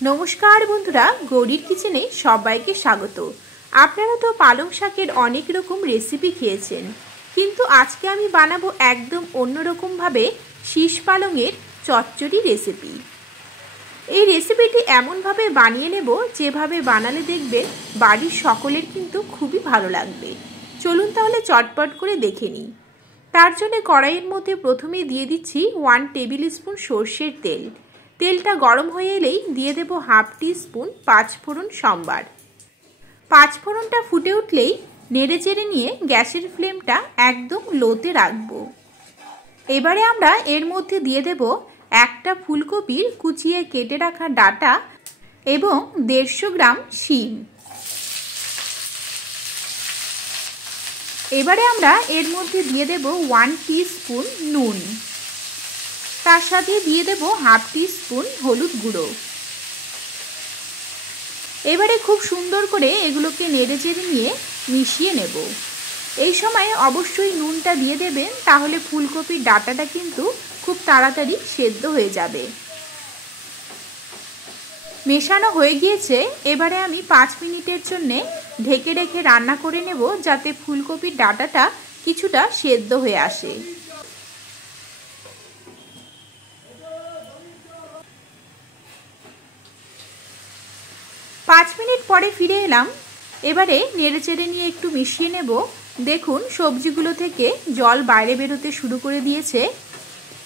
नमस्कार बंधुरा गौरीर किचेने सबाइके स्वागत। आपनारा तो पालंग शाकेर अनेक रकम रेसिपि खेयेछेन, किन्तु आजके आमी बानाबो एकदम अन्यरकम भावे शीश पालंगेर चच्चड़ी रेसिपि। এই রেসিপিটি এমনভাবে বানিয়ে নেব যেভাবে বানালে দেখবেন বাড়ির সকলের কিন্তু খুবই ভালো লাগবে। চলুন তাহলে চটপট করে দেখে নিই। তার জন্য কড়াইয়ের মধ্যে প্রথমে দিয়ে দিচ্ছি 1 টেবিল স্পুন সরষের তেল। তেলটা গরম হয়ে এলেই দিয়ে দেব হাফ টি স্পুন পাঁচফোড়ন সম্বার। পাঁচফোড়নটা ফুটে উঠলেই নেড়ে চেড়ে নিয়ে গ্যাসের ফ্লেমটা একদম লোতে রাখবো। এবারে আমরা এর মধ্যে দিয়ে দেব একটা ফুলকপির কুচিয়ে কেটে রাখা ডাটা এবং 150 গ্রাম শিম। এবারে আমরা এর মধ্যে দিয়ে দেব 1 টিস্পুন নুন, তার সাথে দিয়ে দেব হাফ টিস্পুন হলুদ গুঁড়ো। এবারে খুব সুন্দর করে এগুলোকে নেড়ে চেড়ে নিয়ে মিশিয়ে নেব। এই সময় অবশ্যই নুনটা দিয়ে দেবেন, তাহলে ফুলকপির ডাটাটা কিন্তু খুব তাড়াতাড়ি সেদ্ধ হয়ে যাবে। মেশানো হয়ে গিয়েছে, এবারে আমি 5 মিনিটের জন্য ঢেকে রেখে রান্না করে নেব, যাতে ফুলকপির ডাটাটা কিছুটা সেদ্ধ হয়ে আসে। পাঁচ মিনিট পরে ফিরে এলাম। এবারে নেড়ে চেড়ে নিয়ে একটু মিশিয়ে নেব। দেখুন সবজিগুলো থেকে জল বাইরে বেরোতে শুরু করে দিয়েছে।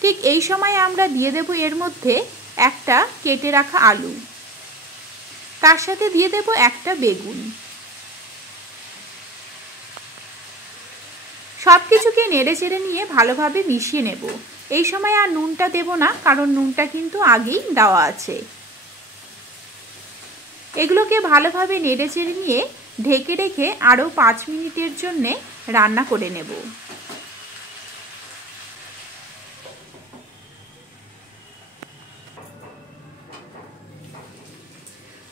ঠিক এই সময় আমরা দিয়ে দেব এর মধ্যে একটা কেটে রাখা আলু, তার সাথে দিয়ে দেব একটা বেগুন। সব কিছুকে নেড়ে চেড়ে নিয়ে ভালোভাবে মিশিয়ে নেব। এই সময় আর নুনটা দেব না, কারণ নুনটা কিন্তু আগেই দেওয়া আছে। এগুলোকে ভালোভাবে নেড়ে চেড়ে নিয়ে ঢেকে রেখে আরও 5 মিনিটের জন্য রান্না করে নেব।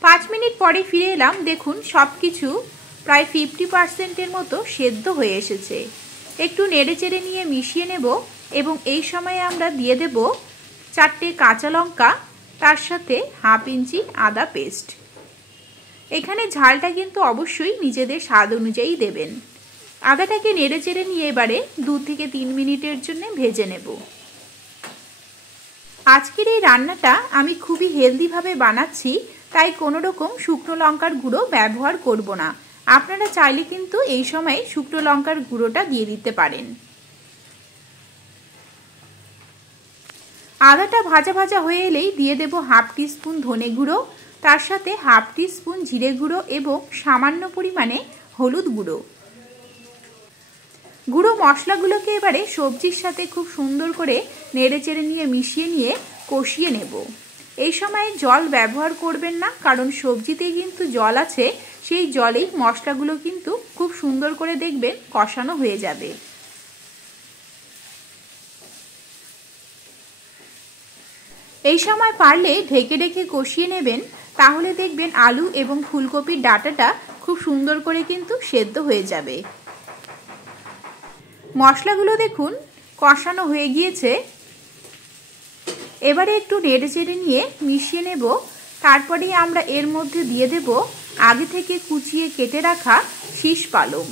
5 মিনিট পরে ফিরে এলাম। দেখুন সব কিছু প্রায় 50% মতো সেদ্ধ হয়ে এসেছে। একটু নেড়ে চেড়ে নিয়ে মিশিয়ে নেব এবং এই সময়ে আমরা দিয়ে দেব 4টে কাঁচা লঙ্কা, তার সাথে হাফ ইঞ্চি আদা পেস্ট। এখানে ঝালটা কিন্তু অবশ্যই নিজেদের স্বাদ অনুযায়ী দেবেন। আদাটাকে নেড়ে চেড়ে নিয়ে এবারে 2 থেকে 3 মিনিটের জন্য ভেজে নেব। আজকের এই রান্নাটা আমি খুবই হেলদিভাবে বানাচ্ছি, তাই কোনো রকম শুকনো লঙ্কার গুঁড়ো ব্যবহার করব না। আপনারা চাইলে কিন্তু এই সময় শুকনো লঙ্কার গুঁড়োটা দিয়ে দিতে পারেন। আদাটা ভাজা ভাজা হয়ে এলেই দিয়ে দেব হাফ টিস্পুন ধনে গুঁড়ো, তার সাথে হাফ টিস্পুন জিরে গুঁড়ো এবং সামান্য পরিমাণে হলুদ গুঁড়ো। গুঁড়ো মশলাগুলোকে এবারে সবজির সাথে খুব সুন্দর করে নেড়ে চেড়ে নিয়ে মিশিয়ে নিয়ে কষিয়ে নেব। এই সময় জল ব্যবহার করবেন না, কারণ সবজিতে কিন্তু জল আছে, সেই জলেই মশলাগুলো কিন্তু খুব সুন্দর করে দেখবেন কষানো হয়ে যাবে। এই সময় পারলে ঢেকে ঢেকে কষিয়ে নেবেন, তাহলে দেখবেন আলু এবং ফুলকপির ডাটাটা খুব সুন্দর করে কিন্তু সেদ্ধ হয়ে যাবে। মশলাগুলো দেখুন কষানো হয়ে গিয়েছে। এবারে একটু নেড়ে চেড়ে নিয়ে মিশিয়ে নেব। তারপরেই আমরা এর মধ্যে দিয়ে দেব আগে থেকে কুচিয়ে কেটে রাখা শীষ পালং।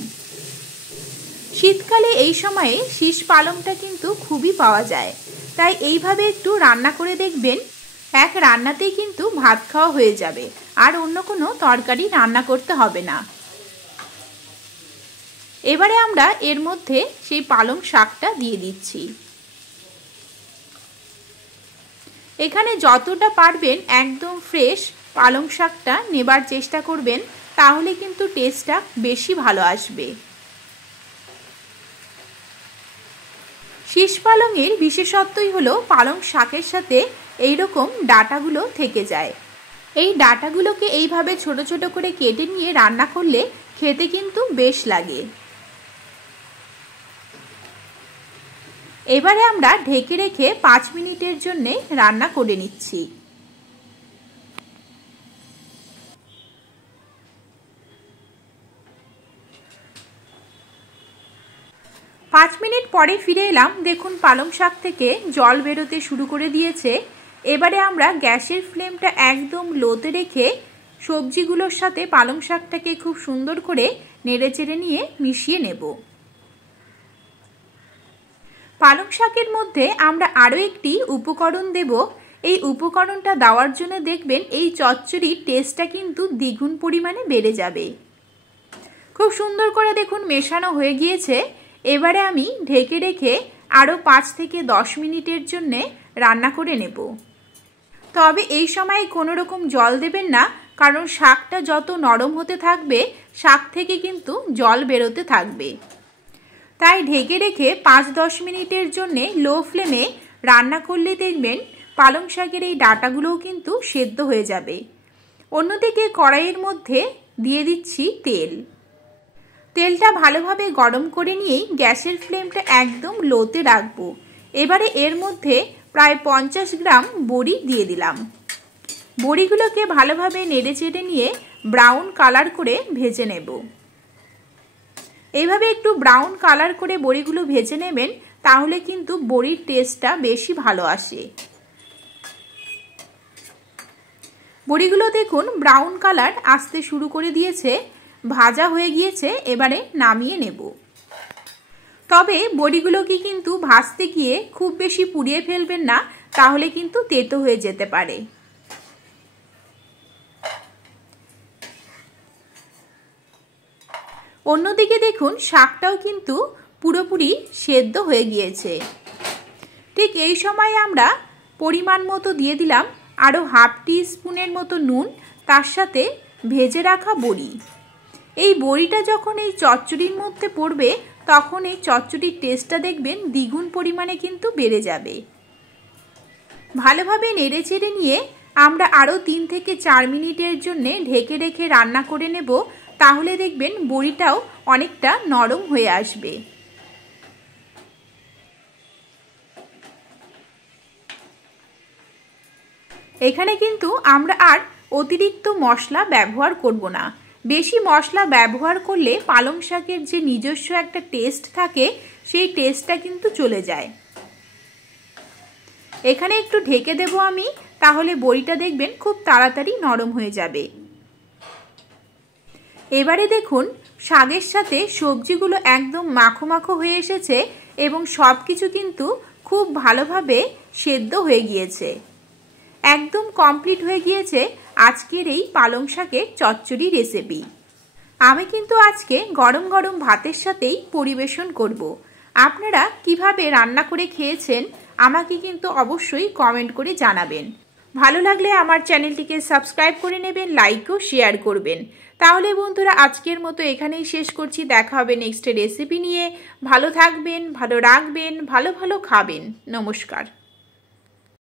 শীতকালে এই সময়ে শীষ পালংটা কিন্তু খুবই পাওয়া যায়, তাই এইভাবে একটু রান্না করে দেখবেন, এক রান্নাতেই কিন্তু ভাত খাওয়া হয়ে যাবে, আর অন্য কোনো তরকারি রান্না করতে হবে না। এবারে আমরা এর মধ্যে সেই পালং শাকটা দিয়ে দিচ্ছি। এখানে যতটা পারবেন একদম ফ্রেশ পালং শাকটা নেবার চেষ্টা করবেন, তাহলে কিন্তু টেস্টটা বেশি ভালো আসবে। শীষ পালংয়ের বিশেষত্বই হলো পালং শাকের সাথে এই রকম ডাটাগুলো থেকে যায়। এই ডাটাগুলোকে এইভাবে ছোট ছোট করে কেটে নিয়ে রান্না করলে খেতে কিন্তু বেশ লাগে। এবারে আমরা ঢেকে রেখে 5 মিনিটের জন্য রান্না করে নিচ্ছি। 5 মিনিট পরে ফিরে এলাম। দেখুন পালং শাক থেকে জল বেরোতে শুরু করে দিয়েছে। এবারে আমরা গ্যাসের ফ্লেমটা একদম লোতে রেখে সবজিগুলোর সাথে পালং শাকটাকে খুব সুন্দর করে নেড়েচেড়ে নিয়ে মিশিয়ে নেব। পালং শাকের মধ্যে আমরা আরও একটি উপকরণ দেব। এই উপকরণটা দেওয়ার জন্য দেখবেন এই চচ্চড়ির টেস্টটা কিন্তু দ্বিগুণ পরিমাণে বেড়ে যাবে। খুব সুন্দর করে দেখুন মেশানো হয়ে গিয়েছে। এবারে আমি ঢেকে রেখে আরও 5 থেকে 10 মিনিটের জন্য রান্না করে নেব। তবে এই সময় কোনো রকম জল দেবেন না, কারণ শাকটা যত নরম হতে থাকবে শাক থেকে কিন্তু জল বেরোতে থাকবে। তাই ঢেকে রেখে 5-10 মিনিটের জন্য লো ফ্লেমে রান্না করলে দেখবেন পালং শাকের এই ডাঁটাগুলোও কিন্তু সেদ্ধ হয়ে যাবে। অন্যদিকে কড়াইয়ের মধ্যে দিয়ে দিচ্ছি তেল। তেলটা ভালোভাবে গরম করে নিয়েই গ্যাসের ফ্লেমটা একদম লোতে রাখবো। এবারে এর মধ্যে প্রায় 50 গ্রাম বড়ি দিয়ে দিলাম। বড়িগুলোকে ভালোভাবে নেড়েচেড়ে নিয়ে ব্রাউন কালার করে ভেজে নেব। এইভাবে একটু ব্রাউন কালার করে বড়িগুলো ভেজে নেবেন, তাহলে কিন্তু বড়ির টেস্টটা বেশি ভালো আসে। বড়িগুলো দেখুন ব্রাউন কালার আসতে শুরু করে দিয়েছে, ভাজা হয়ে গিয়েছে। এবারে নামিয়ে নেব। তবে বড়িগুলোকে কিন্তু ভাজতে গিয়ে খুব বেশি পুড়িয়ে ফেলবেন না, তাহলে কিন্তু তেতো হয়ে যেতে পারে। অন্যদিকে দেখুন শাকটাও কিন্তু পুরোপুরি সেদ্ধ হয়ে গিয়েছে। ঠিক এই সময় আমরা পরিমাণ মতো দিয়ে দিলাম আরও হাফ টিস্পুনের মতো নুন, তার সাথে ভেজে রাখা বড়ি। এই বড়িটা যখন এই চচ্চড়ির মধ্যে পড়বে তখন এই চচ্চড়ির টেস্টটা দেখবেন দ্বিগুণ পরিমাণে কিন্তু বেড়ে যাবে। ভালোভাবে নেড়েচেড়ে নিয়ে আমরা আরও 3 থেকে 4 মিনিটের জন্য ঢেকে রেখে রান্না করে নেব, তাহলে দেখবেন বড়িটাও অনেকটা নরম হয়ে আসবে। এখানে কিন্তু আমরা আর অতিরিক্ত মশলা ব্যবহার করব না। বেশি মশলা ব্যবহার করলে পালং শাকের যে নিজস্ব একটা টেস্ট থাকে সেই টেস্টটা কিন্তু চলে যায়। এখানে একটু ঢেকে দেব আমি, তাহলে বড়িটা দেখবেন খুব তাড়াতাড়ি নরম হয়ে যাবে। এবারে দেখুন শাকের সাথে সবজিগুলো একদম মাখো মাখো হয়ে এসেছে এবং সব কিছু কিন্তু খুব ভালোভাবে সেদ্ধ হয়ে গিয়েছে। একদম কমপ্লিট হয়ে গিয়েছে আজকের এই পালং শাকের চচ্চড়ি রেসিপি। আমি কিন্তু আজকে গরম গরম ভাতের সাথেই পরিবেশন করব। আপনারা কিভাবে রান্না করে খেয়েছেন আমাকে কিন্তু অবশ্যই কমেন্ট করে জানাবেন। ভালো লাগলে আমার চ্যানেলটিকে সাবস্ক্রাইব করে নেবেন, লাইক ও শেয়ার করবেন। তাহলে বন্ধুরা আজকের মতো এখানেই শেষ করছি। দেখা হবে নেক্সট রেসিপি নিয়ে। ভালো থাকবেন, ভালো রাখবেন, ভালো ভালো খাবেন। নমস্কার।